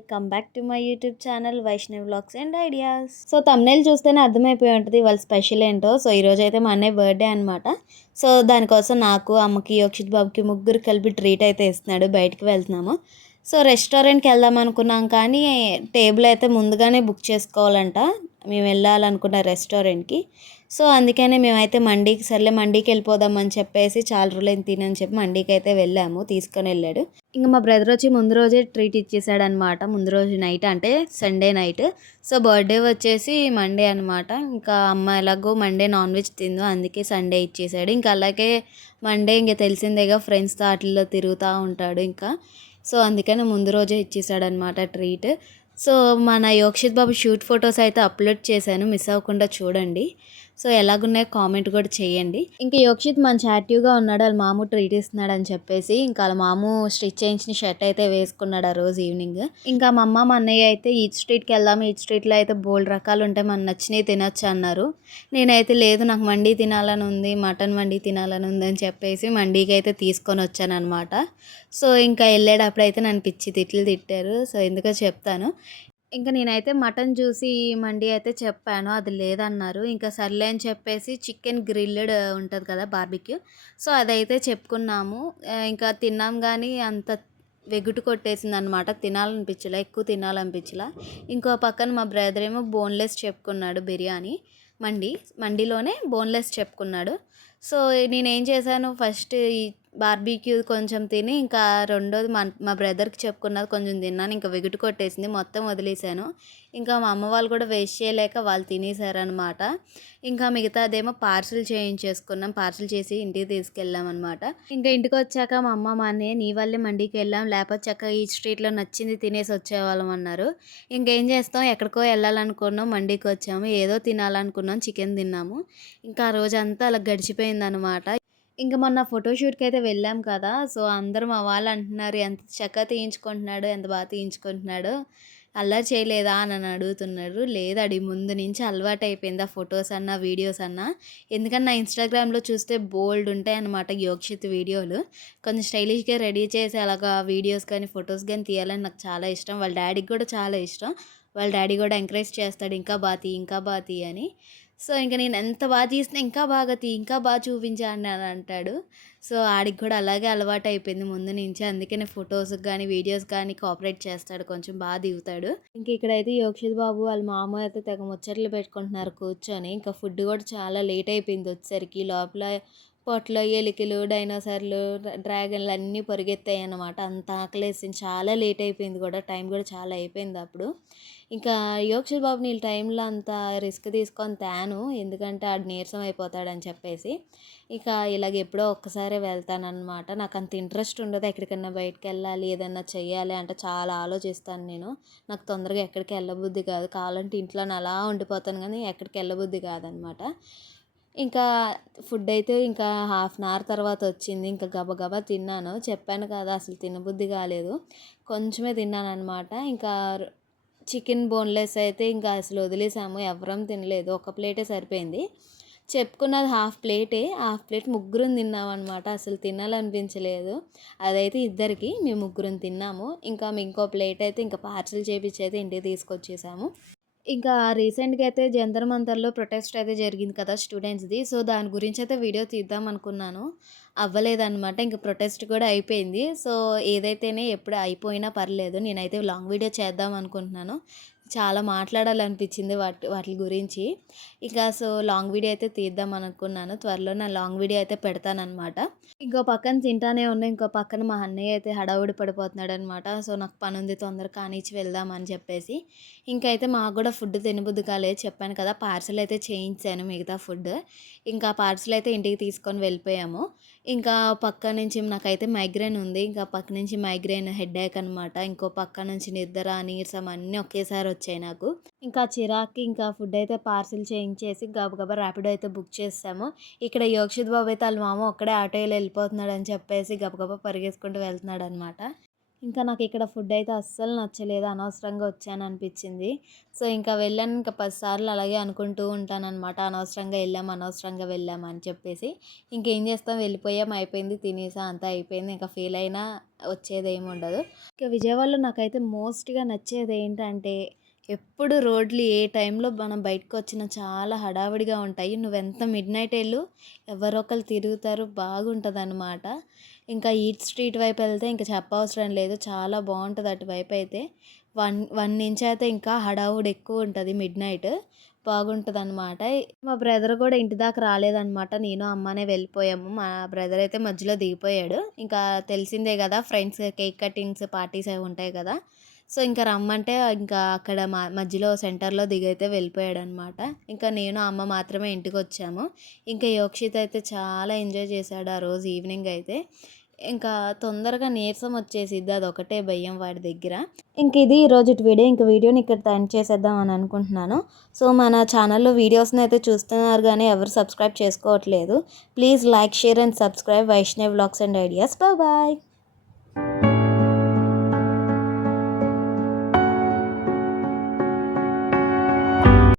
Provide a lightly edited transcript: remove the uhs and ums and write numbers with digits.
Welcome back to my YouTube channel Vaishnav vlogs and ideas. So thumbnail చూస్తేనే అర్థమైపోయి ఉంటుంది వాళ్ళ స్పెషల్ ఏంటో. సో ఈరోజు అయితే మా అన్నయ్య బర్త్డే అనమాట. సో దానికోసం నాకు, అమ్మకి, యోక్షిత్ బాబుకి ముగ్గురు కలిపి ట్రీట్ అయితే ఇస్తున్నాడు. బయటికి వెళ్తున్నాము. సో రెస్టారెంట్కి వెళ్దాం అనుకున్నాం, కానీ టేబుల్ అయితే ముందుగానే బుక్ చేసుకోవాలంట మేము వెళ్ళాలనుకున్న రెస్టారెంట్కి. సో అందుకనే మేమైతే మండీకి, సర్లే మండీకి వెళ్ళిపోదామని చెప్పేసి, చాలా రోజులు తినని చెప్పి మండీకి అయితే వెళ్ళాము. తీసుకొని వెళ్ళాడు. ఇంకా మా బ్రదర్ వచ్చి ముందు రోజే ట్రీట్ ఇచ్చేసాడు అనమాట. ముందు రోజు నైట్ అంటే సండే నైట్. సో బర్త్డే వచ్చేసి మండే అనమాట. ఇంకా అమ్మ ఎలాగో మండే నాన్ వెజ్ తిందో, అందుకే సండే ఇచ్చేసాడు. ఇంకా అలాగే మండే ఇంకా తెలిసిందేగా, ఫ్రెండ్స్తో వాటిల్లో తిరుగుతూ ఉంటాడు ఇంకా. సో అందుకని ముందు రోజే ఇచ్చేసాడనమాట ట్రీట్. సో మన యోక్షిత్ బాబు షూట్ ఫొటోస్ అయితే అప్లోడ్ చేశాను, మిస్ అవ్వకుండా చూడండి. సో ఎలాగున్నాయో కామెంట్ కూడా చేయండి. ఇంకా యోక్షిత్ మంచి యాక్టివ్గా ఉన్నాడు. వాళ్ళ మాము ట్రీట్ ఇస్తున్నాడు అని చెప్పేసి ఇంకా వాళ్ళ మాము స్టిచ్ చేయించిన షర్ట్ అయితే వేసుకున్నాడు ఆ రోజు ఈవినింగ్. ఇంకా మా అమ్మ, మా అన్నయ్య అయితే ఈచ్ స్ట్రీట్కి వెళ్దాము, ఈచ్ స్ట్రీట్లో అయితే బోల్డ్ రకాలు ఉంటాయి, మన నచ్చినవి తినొచ్చు అన్నారు. నేనైతే లేదు, నాకు మండీ తినాలని ఉంది, మటన్ మండీ తినాలని ఉంది అని చెప్పేసి మండీకి అయితే తీసుకొని వచ్చాను అనమాట. సో ఇంకా వెళ్ళేటప్పుడు నన్ను పిచ్చి తిట్లు తిట్టారు. సో ఎందుకో చెప్తాను. ఇంకా నేనైతే మటన్ చూసి మండి అయితే చెప్పాను, అది లేదన్నారు. ఇంకా సర్లే అని చెప్పేసి చికెన్ గ్రిల్డ్ ఉంటుంది కదా, బార్బిక్యూ. సో అదైతే చెప్పుకున్నాము. ఇంకా తిన్నాం, కానీ అంత వెగుటు కొట్టేసింది అనమాట. తినాలనిపించలే, ఎక్కువ తినాలనిపించలే. ఇంకో పక్కన మా బ్రదర్ ఏమో బోన్లెస్ చెప్పుకున్నాడు, బిర్యానీ మండీలోనే బోన్లెస్ చెప్పుకున్నాడు. సో నేనేం చేశాను, ఫస్ట్ ఈ బార్బీక్యూ కొంచెం తిని, ఇంకా రెండోది మా బ్రదర్కి చెప్పుకున్నది కొంచెం తిన్నాను. ఇంకా వెగుటు కొట్టేసింది, మొత్తం వదిలేసాను. ఇంకా మా అమ్మ వాళ్ళు కూడా వేస్ట్ చేయలేక వాళ్ళు తినేసారనమాట. ఇంకా మిగతాదేమో పార్సిల్ చేయించేసుకున్నాం, పార్సిల్ చేసి ఇంటికి తీసుకెళ్ళాం అనమాట. ఇంకా ఇంటికి వచ్చాక మా అమ్మ, మా అన్నయ్య నీ వల్లే మండికి వెళ్ళాం, లేకపోతే చక్కగా ఈ స్ట్రీట్లో నచ్చింది తినేసి వచ్చేవాళ్ళం అన్నారు. ఇంకేం చేస్తాం, ఎక్కడికో వెళ్ళాలనుకున్నాం, మండికి వచ్చాము, ఏదో తినాలనుకున్నాం, చికెన్ తిన్నాము. ఇంకా ఆ రోజంతా అలా గడిచిపోయింది అనమాట. ఇంకా మొన్న ఫోటోషూట్కి అయితే వెళ్ళాం కదా. సో అందరూ మా వాళ్ళు అంటున్నారు, ఎంత చక్కగా తీయించుకుంటున్నాడు, ఎంత బాగా తీయించుకుంటున్నాడు, అల్లరి చేయలేదా అని అడుగుతున్నారు. లేదడి, ముందు నుంచి అలవాటు అయిపోయింది ఆ ఫొటోస్ అన్నా వీడియోస్ అన్నా. ఎందుకంటే నా ఇన్స్టాగ్రామ్లో చూస్తే బోల్డ్ ఉంటాయి అన్నమాట యోక్షిత్ వీడియోలు. కొంచెం స్టైలిష్గా రెడీ చేసి అలాగా వీడియోస్ కానీ ఫొటోస్ కానీ తీయాలని నాకు చాలా ఇష్టం. వాళ్ళ డాడీకి కూడా చాలా ఇష్టం. వాళ్ళ డాడీ కూడా ఎంకరేజ్ చేస్తాడు, ఇంకా బాగా ఇంకా బాగా అని. సో ఇంక నేను ఎంత బాగా తీసినా ఇంకా బాగా ఇంకా బాగా చూపించా అని అంటాడు. సో ఆడికి కూడా అలాగే అలవాటు అయిపోయింది ముందు నుంచి. అందుకనే ఫొటోస్కి కానీ వీడియోస్ కానీ కోఆపరేట్ చేస్తాడు, కొంచెం బాగా దిగుతాడు. ఇంక ఇక్కడైతే యోక్షిత్ బాబు వాళ్ళ మామ అయితే తెగ ముచ్చట్లు పెట్టుకుంటున్నారు కూర్చొని. ఇంకా ఫుడ్ కూడా చాలా లేట్ అయిపోయింది వచ్చేసరికి. లోపల పొట్టలో ఎలికలు, డైనోసార్లు, డ్రాగన్లు అన్నీ పరిగెత్తాయి అన్నమాట. అంత ఆకలేసింది, చాలా లేట్ అయిపోయింది కూడా, టైం కూడా చాలా అయిపోయింది అప్పుడు. ఇంకా యోక్షిత్ బాబుని ఈ టైంలో అంత రిస్క్ తీసుకొని తేను, ఎందుకంటే ఆడు నీరసం అయిపోతాడని చెప్పేసి. ఇక ఇలాగ ఎప్పుడో ఒక్కసారే వెళ్తానన్నమాట. నాకు అంత ఇంట్రెస్ట్ ఉండదు ఎక్కడికన్నా బయటకు వెళ్ళాలి, ఏదన్నా చెయ్యాలి అంటే చాలా ఆలోచిస్తాను నేను. నాకు తొందరగా ఎక్కడికి వెళ్ళబుద్ధి కాదు, కావాలంటే ఇంట్లోనే అలా ఉండిపోతాను, కానీ ఎక్కడికి వెళ్ళబుద్ధి కాదనమాట. ఇంకా ఫుడ్ అయితే ఇంకా హాఫ్ అన్ అవర్ తర్వాత వచ్చింది. ఇంకా గబగబా తిన్నాను. చెప్పాను కదా, అసలు తినబుద్ధి కాలేదు, కొంచెమే తిన్నాను అనమాట. ఇంకా చికెన్ బోన్లెస్ అయితే ఇంకా అసలు వదిలేసాము, ఎవరం తినలేదు, ఒక ప్లేటే సరిపోయింది. చెప్పుకున్నది హాఫ్ ప్లేటే, హాఫ్ ప్లేట్ ముగ్గురం తిన్నామన్నమాట. అసలు తినాలనిపించలేదు. అదైతే ఇద్దరికి, మేము ముగ్గురం తిన్నాము. ఇంకా ఇంకో ప్లేట్ అయితే ఇంకా పార్సిల్ చేపించి అయితే ఇంటికి తీసుకొచ్చేసాము. ఇంకా రీసెంట్గా అయితే జంతర్ మంతర్లో ప్రొటెస్ట్ అయితే జరిగింది కదా స్టూడెంట్స్ది. సో దాని గురించి అయితే వీడియో తీద్దాం అనుకున్నాను, అవ్వలేదన్నమాట. ఇంక ప్రొటెస్ట్ కూడా అయిపోయింది. సో ఏదైతేనే ఎప్పుడు అయిపోయినా పర్లేదు, నేనైతే లాంగ్ వీడియో చేద్దాం అనుకుంటున్నాను. చాలా మాట్లాడాలనిపించింది వాటి గురించి. ఇక సో లాంగ్ వీడియో అయితే తీద్దాం అనుకున్నాను. త్వరలో నా లాంగ్ వీడియో అయితే పెడతానమాట. ఇంకో పక్కన తింటానే ఉన్నా, ఇంకో పక్కన మా అన్నయ్య అయితే హడావుడి పడిపోతున్నాడు అనమాట. సో నాకు పని ఉంది, తొందరగా కానిచ్చి వెళ్దామని చెప్పేసి. ఇంకైతే మాకు కూడా ఫుడ్ తినబుద్ధి కాలేదు, చెప్పాను కదా, పార్సల్ అయితే చేయించాను మిగతా ఫుడ్. ఇంకా పార్సల్ అయితే ఇంటికి తీసుకొని వెళ్ళిపోయాము. ఇంకా పక్క నుంచి నాకైతే మైగ్రేన్ ఉంది, ఇంకా పక్క నుంచి మైగ్రేన్ హెడేక్ అనమాట. ఇంకో పక్క నుంచి నిద్ర, నీరసం అన్నీ ఒకేసారి వచ్చాయి నాకు. ఇంకా చిరాకి ఇంకా ఫుడ్ అయితే పార్సిల్ చేయించేసి గబగబా ర్యాపిడో అయితే బుక్ చేసాము. ఇక్కడ యోక్షిత్ బాబు అయితే వాళ్ళ మామ ఒక్కడే ఆటోలో వెళ్ళిపోతున్నాడు అని చెప్పేసి గబగబా పరిగెత్తుకుంటూ వెళ్తున్నాడు అనమాట. ఇంకా నాకు ఇక్కడ ఫుడ్ అయితే అస్సలు నచ్చలేదు. అనవసరంగా వచ్చాననిపించింది. సో, ఇంకా వెళ్ళాను. ఇంకా 10 సార్లు అలాగే అనుకుంటూ ఉంటాననమాట. అనవసరంగా వెళ్ళాం, అనవసరంగా వెళ్ళాం అని చెప్పేసి. ఇంకేం చేస్తాం, వెళ్ళిపోయాం, అయిపోయింది, తినేసాం, అంతా అయిపోయింది. ఇంకా ఫీల్ అయినా వచ్చేదేముండదు. ఇక విజయవాడలో నాకైతే మోస్ట్‌గా నచ్చేదేంటంటే, ఎప్పుడు రోడ్లు ఏ టైంలో మనం బయటకొచ్చినా చాలా హడావిడిగా ఉంటాయి. నువ్వెంత మిడ్‌నైట్ ఎళ్ళు, ఎవరో ఒకళ్ళు తిరుగుతారు, బాగుంటదనమాట. ఇంకా ఈట్ స్ట్రీట్ వైపు వెళ్తే ఇంక చెప్పవసరం లేదు. చాలా బాగుంటది అటువైపయితే. 1 నుంచి అయితే ఇంకా హడావుడి ఎక్కువుంటది మిడ్‌నైట్. బాగుంటదనమాట. మా బ్రదర్ కూడా ఇంటి దాకా రాలేదనమాట. నేను, అమ్మనే వెళ్ళిపోయాము. మా బ్రదర్ అయితే మధ్యలో దిగిపోయాడు. ఇంకా తెలిసిందే గదా! ఫ్రెండ్స్ కేక్ కటింగ్స్, పార్టీస్ అవి ఉంటాయి గదా! సో, ఇంక రమ్మంటే ఇంకా అక్కడ మధ్యలో సెంటర్‌లో దిగైతే వెళ్ళిపోయాడనమాట. ఇంకా నేను, అమ్మ మాత్రమే ఇంటికొచ్చాము. ఇంకా యోక్షిత్ అయితే చాలా ఎంజాయ్ చేశాడు ఆ రోజు ఈవినింగ్ అయితే. ఇంకా తొందరగా నీరసం వచ్చేసిద్ది, అదొకటే భయం వాడి దగ్గర. ఇంక ఇది ఈరోజుటి వీడియో. ఇంక వీడియోని ఇక్కడితో ఎండ్ చేసేద్దాం అని అనుకుంటున్నాను. సో, మన ఛానల్‌లో వీడియోస్‌ని అయితే చూస్తున్నారు గానీ ఎవరు సబ్స్క్రైబ్ చేసుకోవట్లేదు. Please like, share and subscribe Vaishnavi vlogs and ideas. Bye.